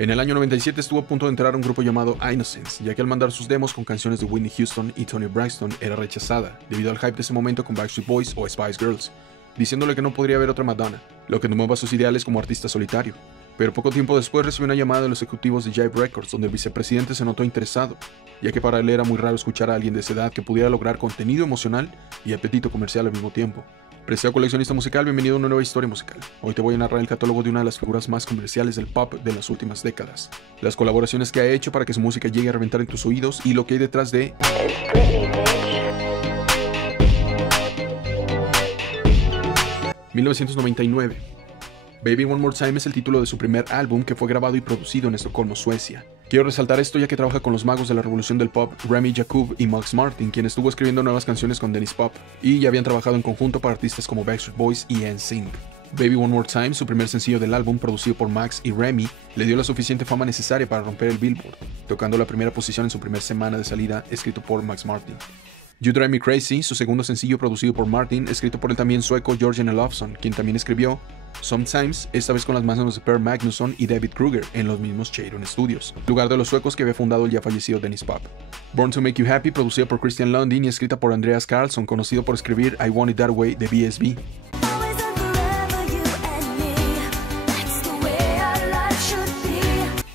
En el año 97 estuvo a punto de entrar a un grupo llamado Innocence, ya que al mandar sus demos con canciones de Whitney Houston y Toni Braxton era rechazada, debido al hype de ese momento con Backstreet Boys o Spice Girls, diciéndole que no podría haber otra Madonna, lo que tomaba sus ideales como artista solitario. Pero poco tiempo después recibió una llamada de los ejecutivos de Jive Records, donde el vicepresidente se notó interesado, ya que para él era muy raro escuchar a alguien de esa edad que pudiera lograr contenido emocional y apetito comercial al mismo tiempo. Preciado coleccionista musical, bienvenido a una nueva historia musical. Hoy te voy a narrar el catálogo de una de las figuras más comerciales del pop de las últimas décadas, las colaboraciones que ha hecho para que su música llegue a reventar en tus oídos y lo que hay detrás de 1999. Baby One More Time es el título de su primer álbum que fue grabado y producido en Estocolmo, Suecia. Quiero resaltar esto ya que trabaja con los magos de la revolución del pop, Remy Jacob y Max Martin, quien estuvo escribiendo nuevas canciones con Dennis Pop, y ya habían trabajado en conjunto para artistas como Backstreet Boys y NSYNC. Baby One More Time, su primer sencillo del álbum producido por Max y Remy, le dio la suficiente fama necesaria para romper el Billboard, tocando la primera posición en su primera semana de salida, escrito por Max Martin. You Drive Me Crazy, su segundo sencillo producido por Martin, escrito por el también sueco Jörgen Elofsson, quien también escribió Sometimes, esta vez con las manos de Per Magnusson y David Kruger en los mismos Cheiron Studios, lugar de los suecos que había fundado el ya fallecido Dennis Pop. Born to Make You Happy, producida por Christian Lundin y escrita por Andreas Karlsson, conocido por escribir I Want It That Way de BSB.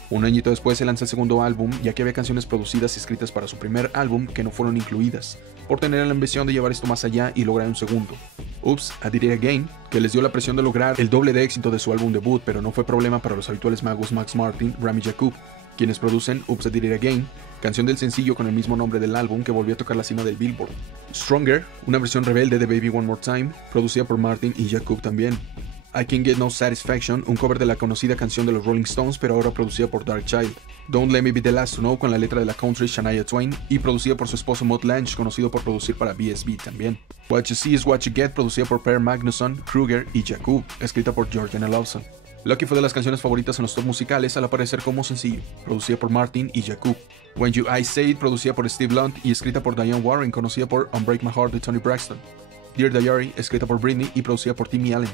Un añito después se lanza el segundo álbum, ya que había canciones producidas y escritas para su primer álbum que no fueron incluidas, por tener la ambición de llevar esto más allá y lograr un segundo. Oops, I Did It Again, que les dio la presión de lograr el doble de éxito de su álbum debut, pero no fue problema para los habituales magos Max Martin, Remy Jacob, quienes producen Oops, I Did It Again, canción del sencillo con el mismo nombre del álbum que volvió a tocar la cima del Billboard. Stronger, una versión rebelde de Baby One More Time, producida por Martin y Jacob también. I Can't Get No Satisfaction, un cover de la conocida canción de los Rolling Stones, pero ahora producida por Darkchild. Don't Let Me Be The Last to Know, con la letra de la country Shania Twain, y producida por su esposo Mutt Lange, conocido por producir para BSB también. What You See Is What You Get, producida por Per Magnusson, Kruger y Jacob, escrita por Jörgen Elofsson. Lucky fue de las canciones favoritas en los top musicales al aparecer como sencillo, producida por Martin y Jacob. When You I Say It, producida por Steve Lunt y escrita por Diane Warren, conocida por Unbreak My Heart de Toni Braxton. Dear Diary, escrita por Britney y producida por Timmy Allen.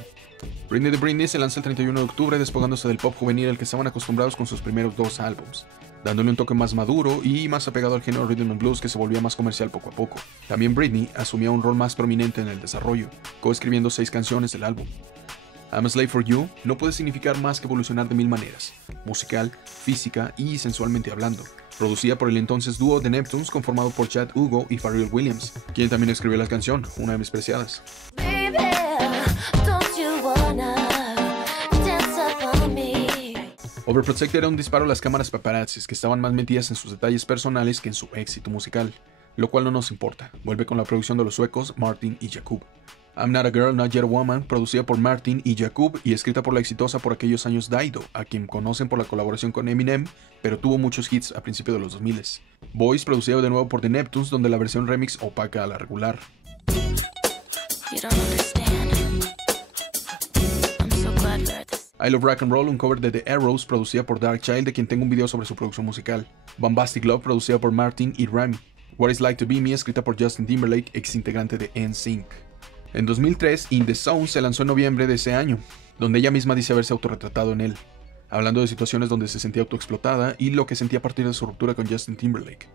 Britney de Britney se lanza el 31 de octubre despojándose del pop juvenil al que estaban acostumbrados con sus primeros dos álbums, dándole un toque más maduro y más apegado al género rhythm and blues que se volvía más comercial poco a poco. También Britney asumía un rol más prominente en el desarrollo, coescribiendo 6 canciones del álbum. I'm a Slave for You no puede significar más que evolucionar de mil maneras, musical, física y sensualmente hablando. Producida por el entonces dúo The Neptunes conformado por Chad Hugo y Pharrell Williams, quien también escribió la canción, una de mis preciadas. Overprotected era un disparo a las cámaras paparazzis que estaban más metidas en sus detalles personales que en su éxito musical, lo cual no nos importa. Vuelve con la producción de los suecos Martin y Jacob. I'm Not a Girl, Not Yet a Woman, producida por Martin y Jacob y escrita por la exitosa por aquellos años Dido, a quien conocen por la colaboración con Eminem, pero tuvo muchos hits a principios de los 2000. Boys, producido de nuevo por The Neptunes, donde la versión remix opaca a la regular. I Love Rock and Roll, un cover de The Arrows, producida por Darkchild, de quien tengo un video sobre su producción musical. Bombastic Love, producida por Martin y Remy. What It's Like to Be Me, escrita por Justin Timberlake, ex integrante de NSYNC. En 2003, In The Zone se lanzó en noviembre de ese año, donde ella misma dice haberse autorretratado en él, hablando de situaciones donde se sentía autoexplotada y lo que sentía a partir de su ruptura con Justin Timberlake.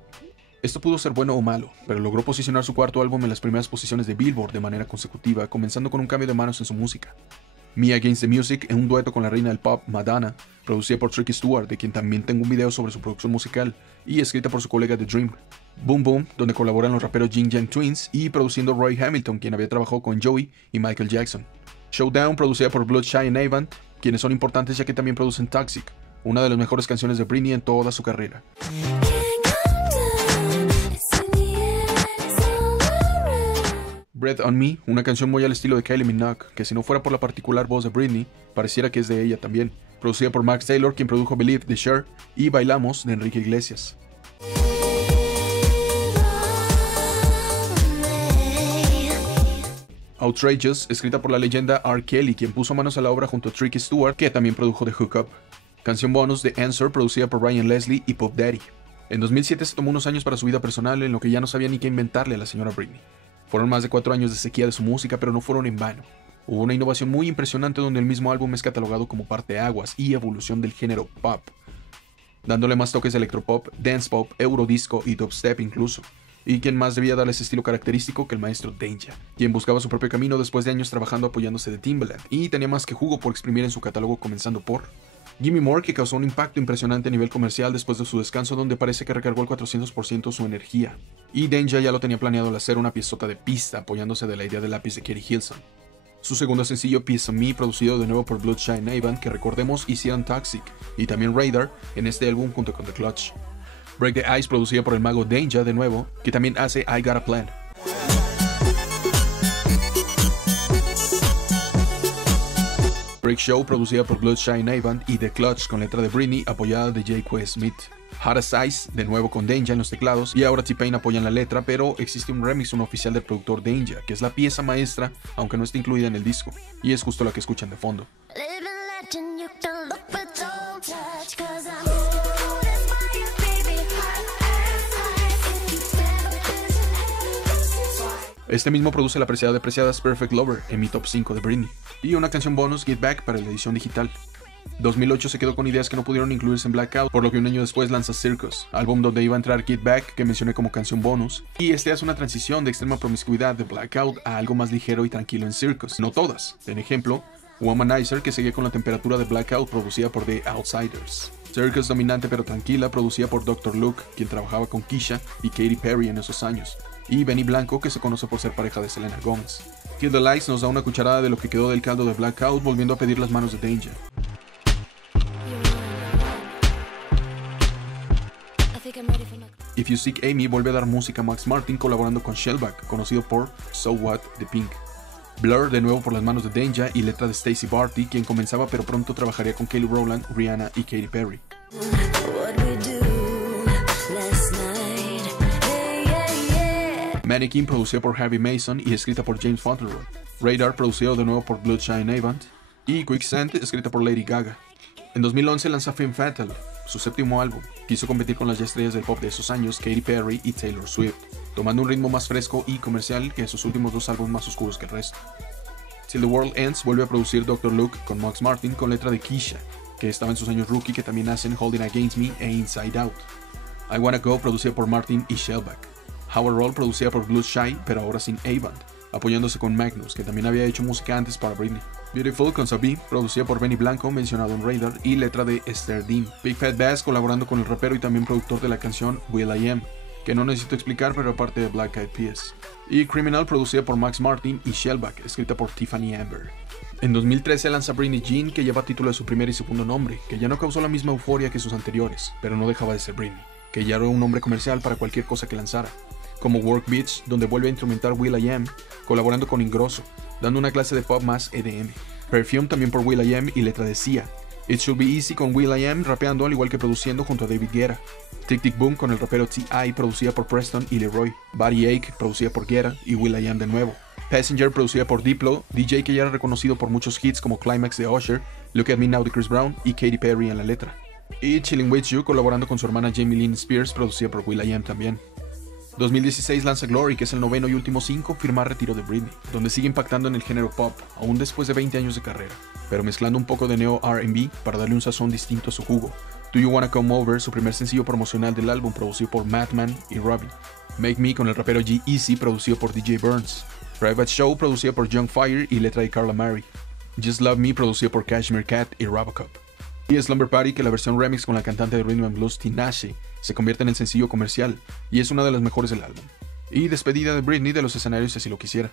Esto pudo ser bueno o malo, pero logró posicionar su cuarto álbum en las primeras posiciones de Billboard de manera consecutiva, comenzando con un cambio de manos en su música. Me Against the Music, en un dueto con la reina del pop, Madonna, producida por Tricky Stewart, de quien también tengo un video sobre su producción musical, y escrita por su colega The Dream. Boom Boom, donde colaboran los raperos Jin Yang Twins, y produciendo Roy Hamilton, quien había trabajado con Joey y Michael Jackson. Showdown, producida por Bloodshy and Avant, quienes son importantes ya que también producen Toxic, una de las mejores canciones de Britney en toda su carrera. Breath on Me, una canción muy al estilo de Kylie Minogue, que si no fuera por la particular voz de Britney, pareciera que es de ella también, producida por Max Taylor, quien produjo Believe de Cher, y Bailamos de Enrique Iglesias. Outrageous, escrita por la leyenda R. Kelly, quien puso manos a la obra junto a Tricky Stewart, que también produjo The Hook Up. Canción bonus de Answer, producida por Ryan Leslie y Puff Daddy. En 2007 se tomó unos años para su vida personal, en lo que ya no sabía ni qué inventarle a la señora Britney. Fueron más de 4 años de sequía de su música, pero no fueron en vano. Hubo una innovación muy impresionante donde el mismo álbum es catalogado como parteaguas y evolución del género pop, dándole más toques de electropop, dance pop, eurodisco y dubstep incluso. Y quien más debía darle ese estilo característico que el maestro Danja, quien buscaba su propio camino después de años trabajando apoyándose de Timbaland, y tenía más que jugo por exprimir en su catálogo, comenzando por Gimme More, que causó un impacto impresionante a nivel comercial después de su descanso, donde parece que recargó al 400% su energía. Y Danja ya lo tenía planeado al hacer una piezota de pista apoyándose de la idea del lápiz de Katie Hilson. Su segundo sencillo, Piece of Me, producido de nuevo por Bloodshine Navant, que recordemos hicieron Toxic, y también Radar en este álbum junto con The Clutch. Break the Ice, producida por el mago Danja de nuevo, que también hace I Got a Plan. Break Show, producida por Bloodshine Navant y The Clutch con letra de Britney, apoyada de J. Quest Smith. Hot as Ice, de nuevo con Danja en los teclados, y ahora T-Pain apoyan la letra, pero existe un remix unooficial del productor Danja, que es la pieza maestra, aunque no está incluida en el disco, y es justo la que escuchan de fondo. Este mismo produce la apreciada de Preciadas Perfect Lover en mi top 5 de Britney, y una canción bonus, Get Back, para la edición digital. 2008 se quedó con ideas que no pudieron incluirse en Blackout, por lo que un año después lanza Circus, álbum donde iba a entrar Get Back, que mencioné como canción bonus, y este hace una transición de extrema promiscuidad de Blackout a algo más ligero y tranquilo en Circus, no todas, en ejemplo, Womanizer, que seguía con la temperatura de Blackout, producida por The Outsiders. Circus, dominante pero tranquila, producida por Dr. Luke, quien trabajaba con Keisha y Katy Perry en esos años, y Benny Blanco, que se conoce por ser pareja de Selena Gomez. Kill the Lights nos da una cucharada de lo que quedó del caldo de Blackout, volviendo a pedir las manos de Danja. If You Seek Amy vuelve a dar música a Max Martin colaborando con Shellback, conocido por So What de Pink. Blur de nuevo por las manos de Danja y letra de Stacey Barty, quien comenzaba pero pronto trabajaría con Kelly Rowland, Rihanna y Katy Perry. Mannequin, producida por Harvey Mason y escrita por James Fauntleroy. Radar, producido de nuevo por Bloodshine Navant. Y Quicksand, escrita por Lady Gaga. En 2011 lanza Femme Fatale, su séptimo álbum. Quiso competir con las ya estrellas del pop de esos años, Katy Perry y Taylor Swift, tomando un ritmo más fresco y comercial que sus últimos dos álbumes más oscuros que el resto. Till the World Ends vuelve a producir Dr. Luke con Max Martin con letra de Keisha, que estaba en sus años rookie, que también hacen Holding Against Me e Inside Out. I Wanna Go, producida por Martin y Shellback. How I Roll, producida por Bloodshine, pero ahora sin Avant, apoyándose con Magnus, que también había hecho música antes para Britney. Beautiful con Sabi, producida por Benny Blanco, mencionado en Radar, y letra de Esther Dean. Big Fat Bass colaborando con el rapero y también productor de la canción Will I Am, que no necesito explicar, pero aparte de Black Eyed Peas. Y Criminal, producida por Max Martin y Shellback, escrita por Tiffany Amber. En 2013 lanza Britney Jean, que lleva título de su primer y segundo nombre, que ya no causó la misma euforia que sus anteriores, pero no dejaba de ser Britney, que ya era un nombre comercial para cualquier cosa que lanzara. Como Work Beach, donde vuelve a instrumentar Will I Am, colaborando con Ingrosso, dando una clase de pop más EDM. Perfume también por Will I Am y letra de Sia. It Should Be Easy con Will I Am, rapeando al igual que produciendo junto a David Guetta. Tic Tic Boom con el rapero T.I., producida por Preston y Leroy. Body Ache, producida por Guetta y Will I Am de nuevo. Passenger, producida por Diplo, DJ que ya era reconocido por muchos hits como Climax de Usher, Look At Me Now de Chris Brown y Katy Perry en la letra. Y Chillin' With You, colaborando con su hermana Jamie Lynn Spears, producida por Will I Am también. 2016 lanza Glory, que es el noveno y último sin confirmar retiro de Britney, donde sigue impactando en el género pop, aún después de 20 años de carrera, pero mezclando un poco de neo R&B para darle un sazón distinto a su jugo. Do You Wanna Come Over, su primer sencillo promocional del álbum, producido por Madman y Robin. Make Me con el rapero G-Eazy, producido por DJ Burns. Private Show, producida por Young Fire y letra de Carla Mary. Just Love Me, producida por Cashmere Cat y Robocop. Y Slumber Party, que la versión remix con la cantante de Rhythm and Blues Tinashe se convierte en el sencillo comercial y es una de las mejores del álbum. Y despedida de Britney de los escenarios si así lo quisiera.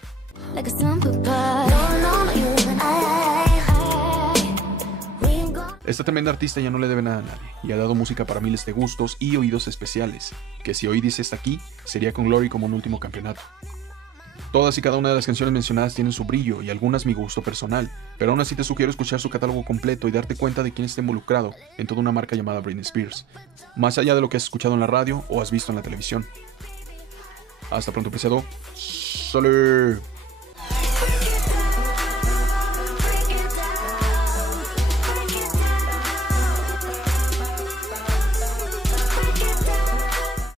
Esta tremenda artista ya no le debe nada a nadie y ha dado música para miles de gustos y oídos especiales, que si hoy dice hasta aquí, sería con Glory como un último campeonato. Todas y cada una de las canciones mencionadas tienen su brillo y algunas mi gusto personal, pero aún así te sugiero escuchar su catálogo completo y darte cuenta de quién está involucrado en toda una marca llamada Britney Spears, más allá de lo que has escuchado en la radio o has visto en la televisión. Hasta pronto, apreciado. ¡Salud!